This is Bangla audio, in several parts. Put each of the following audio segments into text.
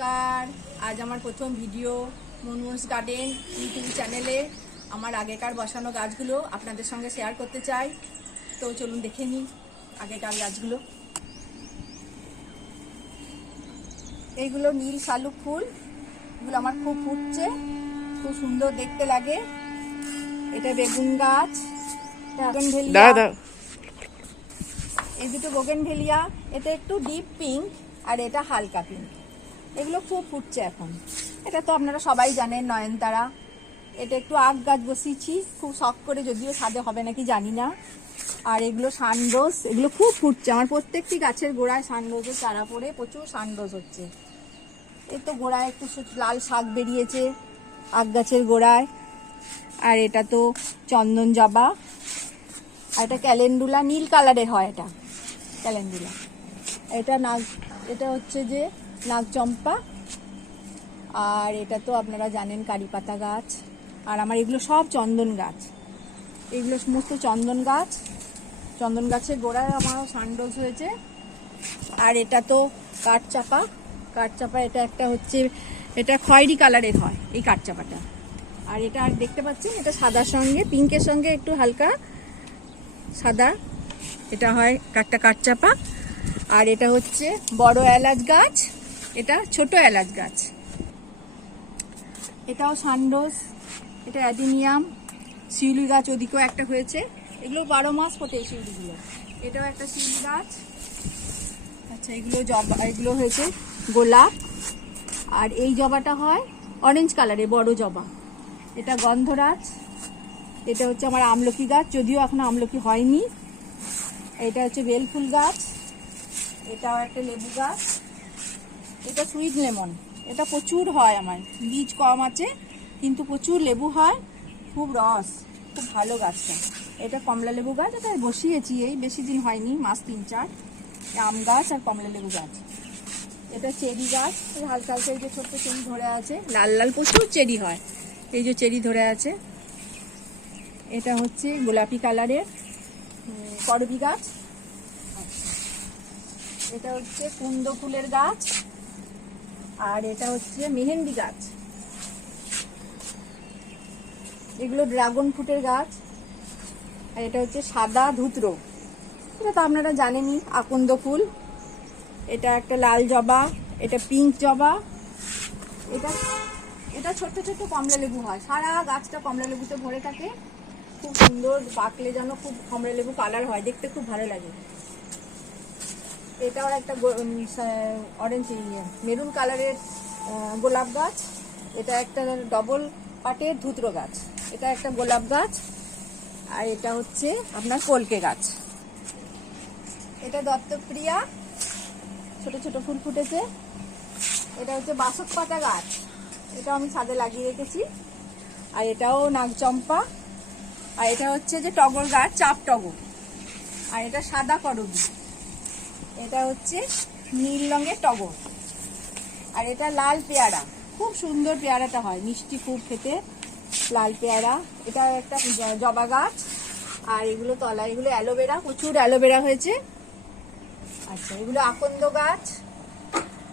নমস্কার। আজ আমার প্রথম ভিডিও মনমোহনস গার্ডেন ইউটিউব চ্যানেলে আমার আগেকার বসানো গাছগুলো আপনাদের সঙ্গে শেয়ার করতে চাই। তো চলুন দেখে নিই আগেকার গাছগুলো। এইগুলো নীল শালুক ফুল, এগুলো আমার খুব ফুটছে, খুব সুন্দর দেখতে লাগে। এটা বেগুন গাছ, এই দুটো বোগেনভেলিয়া, এটা একটু ডিপ পিঙ্ক আর এটা হালকা পিঙ্ক। এগুলো খুব ফুটছে এখন। এটা তো আপনারা সবাই জানেন নয়নতারা। এটা একটু আগ গাছ বসিয়েছি খুব শখ করে, যদিও ছাদে হবে নাকি জানি না। আর এগুলো সানরোজ, এগুলো খুব ফুটছে। আমার প্রত্যেকটি গাছের গোড়ায় সানরোজের চারা পড়ে প্রচুর সানরোজ হচ্ছে। এই তো গোড়ায় একটু লাল শাক বেরিয়েছে আগ গাছের গোড়ায়। আর এটা তো চন্দন জবা, আর এটা ক্যালেন্ডুলা, নীল কালারের হয় এটা ক্যালেন্ডুলা। এটা হচ্ছে যে নাগচম্পা। আর এটা তো আপনারা জানেন কারি পাতা গাছ। আর আমার এগুলো সব চন্দন গাছ, এগুলো সমস্ত চন্দন গাছ। চন্দন গাছের গোড়ায় আমার সানরোজ হয়েছে। আর এটা তো কাঠচাপা। কাঠচাপা এটা একটা হচ্ছে, এটা খয়েরি কালারের হয় এই কাঠচাপাটা। আর এটা আর দেখতে পাচ্ছেন, এটা সাদার সঙ্গে পিঙ্কের সঙ্গে একটু হালকা সাদা, এটা হয় একটা কাঠচাপা। আর এটা হচ্ছে বড় এলাচ গাছ, এটা ছোট এলাচ গাছ। এটাও সানরোজ, এটা অ্যাডিনিয়াম। শিউলি গাছ ওদিকেও একটা হয়েছে, এগুলো 12 মাস ফোটে এই শিউলিগুলো। এটাও একটা শিউলি গাছ। আচ্ছা, এগুলো জবা, এগুলো হয়েছে গোলাপ। আর এই জবাটা হয় অরেঞ্জ কালারের বড় জবা, এটা গন্ধরাজ। এটা হচ্ছে আমার আমলকি গাছ, যদিও এখনো আমলকি হয়নি। এটা হচ্ছে বেলফুল গাছ। এটাও একটা লেবু গাছ। এটা সুইট লেমন, এটা প্রচুর হয়, আমার বীজ কম আছে কিন্তু প্রচুর লেবু হয়, খুব রস, খুব ভালো গাছটা। এটা কমলা লেবু গাছ, এটা বসিয়েছি এই বেশি দিন হয়নি, মাস 3-4। আম গাছ আর কমলা লেবু গাছ। এটা চেরি গাছ, হালকা হালকা এই যে ছোট্ট চেরি ধরে আছে, লাল লাল প্রচুর চেরি হয়, এই যে চেরি ধরে আছে। এটা হচ্ছে গোলাপি কালারের করবি গাছ। এটা হচ্ছে কুন্দ ফুলের গাছ। আর এটা হচ্ছে মেহেন্দি গাছ। এগুলো ড্রাগন ফ্রুটের গাছ। আর এটা হচ্ছে সাদা ধুতরো, এটা তো আপনারা জানেনই, আকন্দ ফুল। এটা একটা লাল জবা, এটা পিঙ্ক জবা। এটা এটা ছোট্ট ছোট্ট কমলা লেবু হয়, সারা গাছটা কমলা লেবুতে ভরে থাকে, খুব সুন্দর, পাকলে যেন খুব কমলা লেবু কালার হয়, দেখতে খুব ভালো লাগে। এটাও একটা অরেঞ্জ মেরুন কালারের গোলাপ গাছ। এটা একটা ডবল পাটের ধুতরো গাছ। এটা একটা গোলাপ গাছ। আর এটা হচ্ছে আপনার কলকে গাছ। এটা দত্তপ্রিয়া, ছোট ছোট ফুল ফুটেছে। এটা হচ্ছে বাসক পাতা গাছ, এটাও আমি ছাদে লাগিয়ে রেখেছি। আর এটাও নাগচম্পা। আর এটা হচ্ছে যে টগর গাছ, চাপ টগর। আর এটা সাদা করবি, এটা হচ্ছে নীল রঙের টগর। আর এটা লাল পেয়ারা, খুব সুন্দর পেয়ারাটা হয়, মিষ্টি খুব খেতে, লাল পেয়ারা। এটা একটা জবা গাছ। আর এগুলো তলা, এগুলো অ্যালোভেরা, প্রচুর অ্যালোভেরা হয়েছে। আচ্ছা, এগুলো আকন্দ গাছ।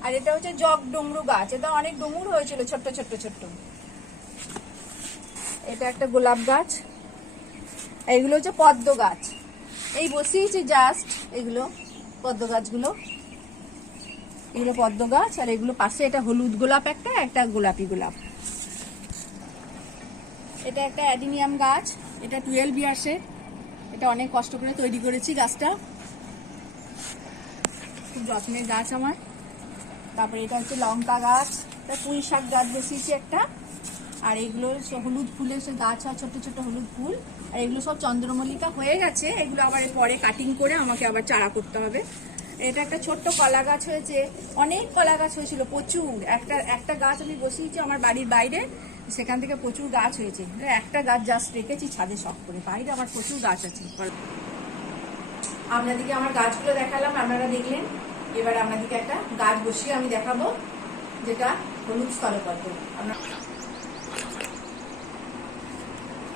আর এটা হচ্ছে জগ ডমরু গাছ, এটা অনেক ডমুর হয়েছিল ছোট্ট ছোট্ট ছোট্ট। এটা একটা গোলাপ গাছ। এগুলো হচ্ছে পদ্ম গাছ, এই বসিয়েছি জাস্ট, এগুলো পদ্ম গাছগুলো, এগুলো পদ্ম গাছ। আর এগুলো পাশে এটা হলুদ গোলাপ, একটা গোলাপি গোলাপ। এটা একটা অ্যাডিনিয়াম গাছ, এটা 12 ইয়ার্সে, এটা অনেক কষ্ট করে তৈরি করেছি গাছটা, খুব যত্নের গাছ আমার। তারপরে এটা হচ্ছে লঙ্কা গাছ, এটা পুঁই শাক গাছ বসিয়েছি একটা। আর এগুলো হলুদ ফুলের সে গাছ হয়, ছোট ছোট হলুদ ফুল। আর এগুলো সব চন্দ্রমল্লিকা হয়ে গেছে, এগুলো আবার পরে কাটিং করে আমাকে আবার চারা করতে হবে। এটা একটা ছোট্ট কলা গাছ হয়েছে, অনেক কলা গাছ হয়েছিল প্রচুর। একটা গাছ আমি বসিয়েছি আমার বাড়ির বাইরে, সেখান থেকে প্রচুর গাছ হয়েছে। একটা গাছ জাস্ট রেখেছি ছাদে শখ করে, বাইরে আমার প্রচুর গাছ আছে। আপনাদেরকে আমার গাছগুলো দেখালাম, আপনারা দেখলেন। এবার আপনাদেরকে একটা গাছ বসিয়ে আমি দেখাবো, যেটা হলুদ স্থলপদ্ম।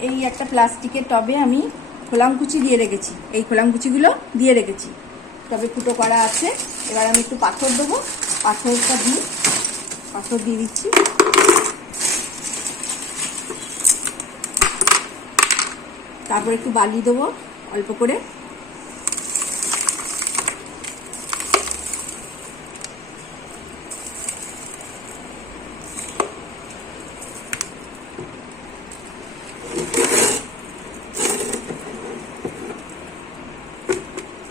এই একটা প্লাস্টিকের টবে আমি খোলামকুচি দিয়ে রেখেছি, এই খোলামকুচিগুলো দিয়ে রেখেছি, টবে ফুটো করা আছে। এবার আমি একটু পাথর দেবো, পাথরটা দিই। পাথর দিয়ে দিচ্ছি। তারপর একটু বালি দেবো অল্প করে।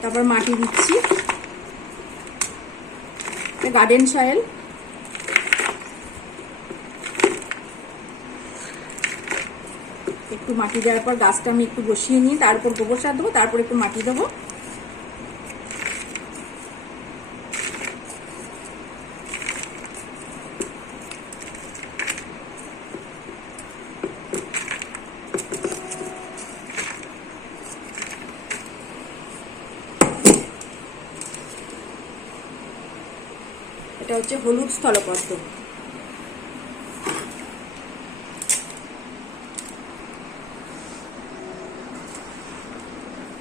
তারপর মাটি দিচ্ছি, গার্ডেন সয়েল। একটু মাটি দেওয়ার পর গাছটা আমি একটু বসিয়ে নিয়ে তারপর গোবর সার দেবো, তারপর একটু মাটি দেবো। এটা হচ্ছে হলুদ স্থলপদ্ম।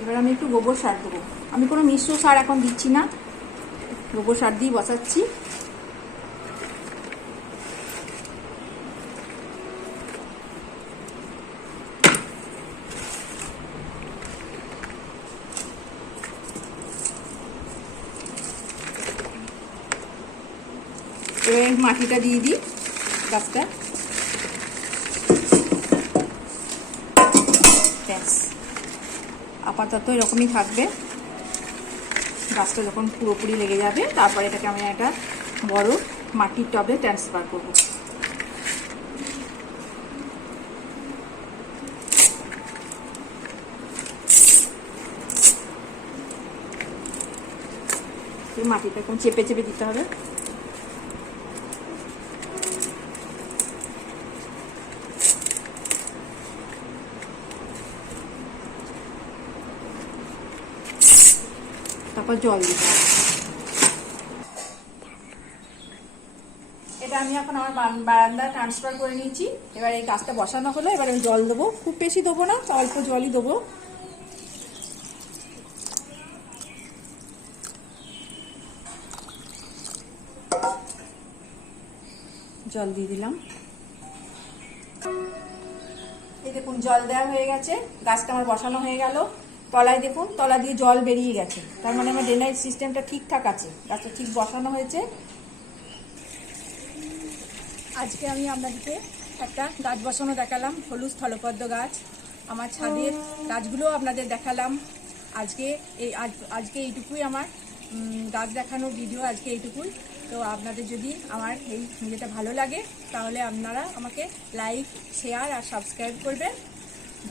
এবার আমি একটু গোবর সার দেবো। আমি কোনো মিশ্র সার এখন দিচ্ছি না, গোবর সার দিয়ে বসাচ্ছি। এবার মাটিটা দিয়ে দিই গাছটা। ব্যাস, আপাতত এরকমই থাকবে। গাছটা যখন পুরোপুরি লেগে যাবে তারপরে এটাকে আমি একটা বড় মাটির টবে ট্রান্সফার করব। মাটিটা এখন চেপে চেপে দিতে হবে। তারপর জল দিতে হবে। এটা আমি এখন আমার বারান্দা ট্রান্সফার করে নিয়েছি। এবার এই গাছটা বসানো হলো, এবার আমি জল দেবো। খুব বেশি দেবো না, অল্প জলই দেবো। জল দিয়ে দিলাম। এই দেখুন জল দেওয়া হয়ে গেছে, গাছটা আমার বসানো হয়ে গেল। তলায় দেখুন, তলা দিয়ে জল বেরিয়ে গেছে, তার মানে আমার ড্রেনেজ সিস্টেমটা ঠিকঠাক আছে, গাছটা ঠিক বসানো হয়েছে। আজকে আমি আপনাদেরকে একটা গাছ বসানো দেখালাম, হলুদ স্থলপদ্ম গাছ। আমার ছাদের গাছগুলো আপনাদের দেখালাম। আজকে এইটুকুই আমার গাছ দেখানোর ভিডিও, আজকে এইটুকুই। তো আপনাদের যদি আমার এই ভিডিওটা ভালো লাগে তাহলে আপনারা আমাকে লাইক, শেয়ার আর সাবস্ক্রাইব করবেন।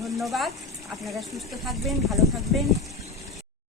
ধন্যবাদ। আপনারা সুস্থ থাকবেন, ভালো থাকবেন।